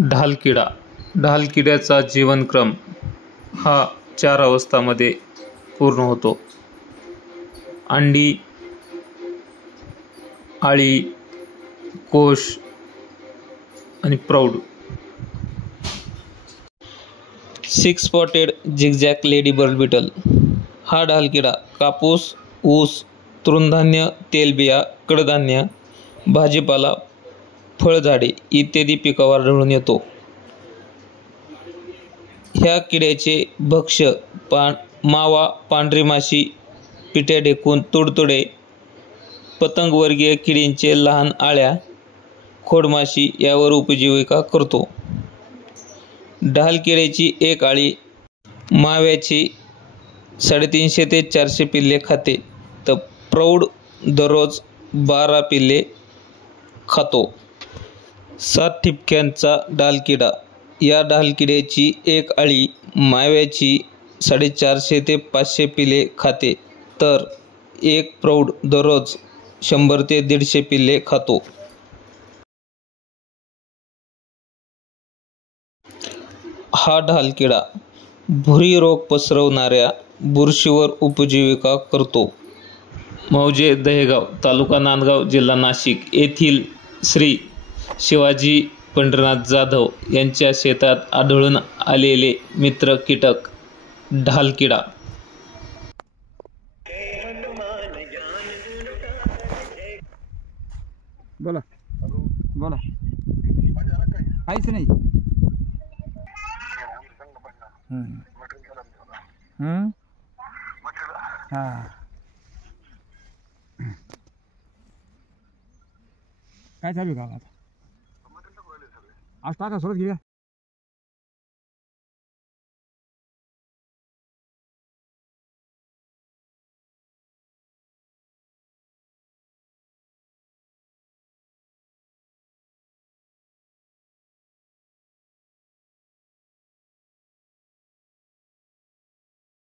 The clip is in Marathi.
ढालकिडा. ढालकिड्याचा जीवनक्रम हा 4 अवस्थांमध्ये पूर्ण होतो. अंडी, आळी, कोश आणि प्रौढ. Six spotted zigzag ladybird beetle हा ढालकिडा कापूस, ऊस, तृणधान्य, तेलबिया, कडधान्य, भाजीपाला, फळझाडे इत्यादी पिकावर आढळून येतो. ह्या किड्याचे भक्ष्य मावा, पांढरी माशी, पिट्या ढेकूण, तुडतुडे, पतंगवर्गीय किडींचे लहान आळ्या, खोडमाशी यावर उपजीविका करतो. ढालकिड्याची एक आळी माव्याची 350 ते 400 पिल्ले खाते, तर प्रौढ दररोज 12 पिल्ले खातो. 7 ठिपक्यांचा ढालकिडा या ढालकिड्याची एक आळी माव्याची 450 ते 500 पिल्ले खाते, तर एक प्रौढ दररोज 100 ते 150 पिल्ले खातो. हा ढालकिडा भुरी रोग पसरवणाऱ्या बुरशीवर उपजीविका करतो. मौजे दहेगाव, तालुका नांदगाव, जिल्हा नाशिक येथील श्री शिवाजी पंढरीनाथ जाधव यांच्या शेतात आढळून आलेले मित्र कीटक ढालकिडा. बोला बोला. काहीच नाही. काय चालू आहे का आता? आज टाका सोडत घ्या.